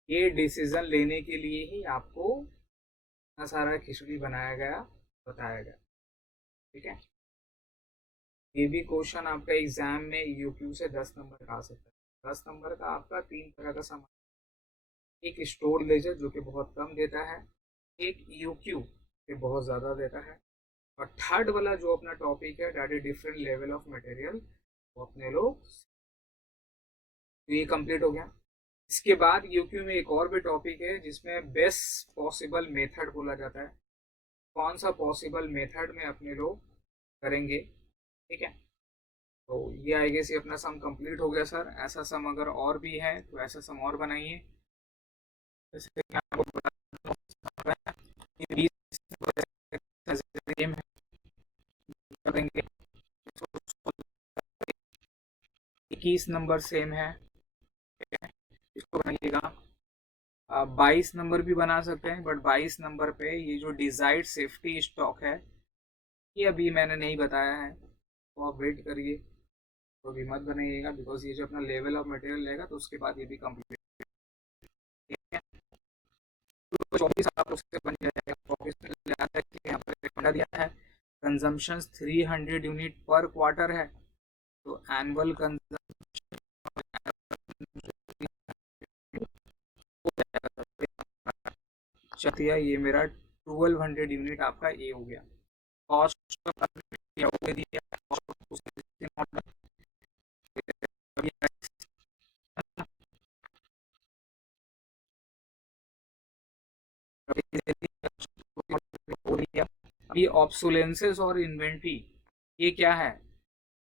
ये डिसीजन लेने के लिए ही आपको इतना सारा खिचड़ी बनाया गया, बताया गया। ठीक है, ये भी क्वेश्चन आपका एग्जाम में यूक्यू से 10 नंबर का आ सकता है। 10 नंबर का आपका तीन तरह का सवाल, एक स्टोर लेजर जो कि बहुत कम देता है, एक यूक्यू ये बहुत ज़्यादा देता है, और थर्ड वाला जो अपना टॉपिक है that is different level of material, वो अपने लोग। तो ये कंप्लीट हो गया। इसके बाद यूक्यू में एक और भी टॉपिक है जिसमें बेस्ट पॉसिबल मेथड बोला जाता है। कौन सा पॉसिबल मेथड में अपने लोग करेंगे। ठीक है, तो ये आई गेस ये अपना सम कंप्लीट हो गया सर। ऐसा सम अगर और भी है तो ऐसा सम और बनाइए। जैसे कि आपको बता रहा है कि 20 करेंगे, 21 नंबर सेम है, इसको बनाइएगा। 22 नंबर भी बना सकते हैं, बट 22 नंबर पे ये जो डिजायर्ड सेफ्टी स्टॉक है ये अभी मैंने नहीं बताया है, तो आप वेट करिए, तो भी मत बनाइएगा, बिकॉज ये जो अपना लेवल ऑफ मटेरियल लेगा तो उसके बाद ये भी कंप्लीट है। तो 24 आप उससे बन जाएगा। 24 में याद है कि यहाँ पर बता दिया है कंजम्पशन 300 यूनिट पर क्वार्टर है, तो एनुअल कंजम्पशन चतिया ये मेरा 1200 यूनिट आपका ए हो गया। कॉस्ट अभी ऑब्सोलेंसेस और इन्वेंट्री ये क्या है,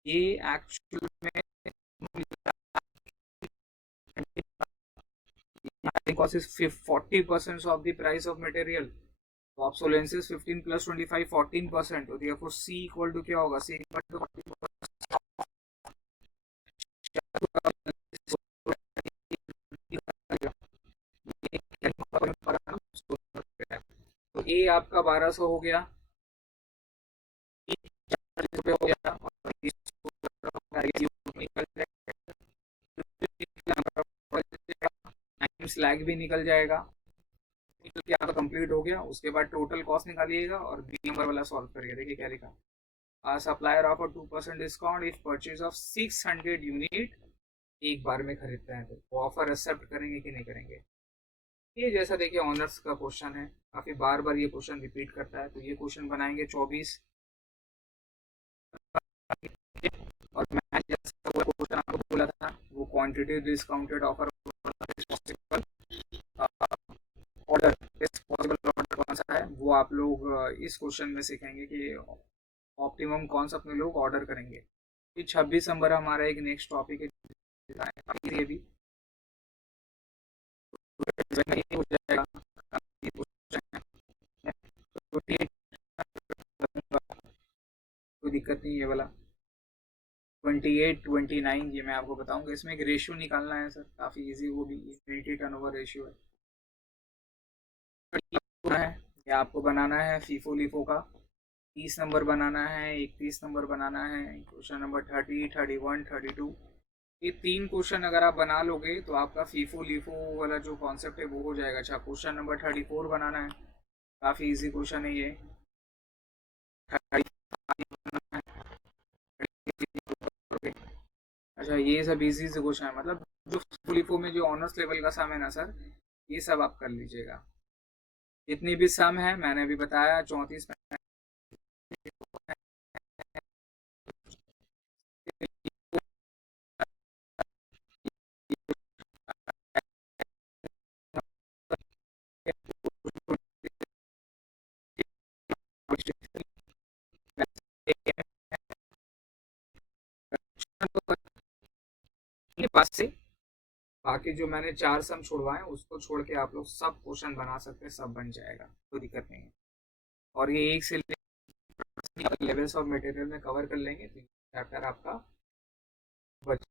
ये एक्चुअल में cost is 40% of the price of material, तो obsolescence 15 plus 25 14%, तो therefore C equal to क्या होगा, C equal to 40%। तो A आपका 1200 हो गया, हो गया, निकल जाएगा, टाइम स्लैग भी निकल जाएगा। निकल के आपका कंप्लीट हो गया, उसके बाद टोटल कॉस्ट निकालिएगा और बी नंबर वाला सॉल्व करिए। देखिए क्या लिखा, supplier offer 2% discount if purchase of 600 unit, एक बार में खरीदते हैं तो ऑफर एक्सेप्ट करेंगे कि नहीं करेंगे। ये जैसा देखिए ऑनर्स का क्वेश्चन है, काफी बार बार ये क्वेश्चन रिपीट करता है, तो ये क्वेश्चन बनाएंगे 24। और मैं जैसा वो क्वेश्चन आपको बोला था, वो quantity discounted offer order, possible order कौन सा है वो आप लोग इस क्वेश्चन में सीखेंगे कि ऑप्टिमम कौन सा अपने लोग ऑर्डर करेंगे। ये 26 नंबर हमारा एक नेक्स्ट टॉपिक है, ये भी हो जाएगा, कोई दिक्कत नहीं। ये वाला 28 29 ये मैं आपको बताऊंगा, इसमें एक रेशियो निकालना है सर, काफी इजी, वो भी इन्फिनिटी टर्नओवर रेशियो है। ये आपको बनाना है फीफो लीफो का, 30 नंबर बनाना है, 31 नंबर बनाना है, क्वेश्चन नंबर 30 31 32। ये 3 क्वेश्चन अगर आप बना लोगे तो आपका फीफो लीफो वाला जो कॉन्सेप्ट है वो हो जाएगा। अच्छा, क्वेश्चन नंबर 34 बनाना है, काफी इजी क्वेश्चन है ये। 35। अच्छा, ये सब इजी से क्वेश्चन है, मतलब जो फुलिफो में जो ऑनर्स लेवल का सम है ना सर, ये सब आप कर लीजिएगा। जितनी भी सम है मैंने अभी बताया, 34 के पास से, बाकी जो मैंने 4 सम छुड़वाए उसको छोड़ के आप लोग सब क्वेश्चन बना सकते हैं, सब बन जाएगा, कोई दिक्कत नहीं है। और ये एक से लेवल्स ऑफ मटेरियल में कवर कर लेंगे तो चैप्टर आपका बच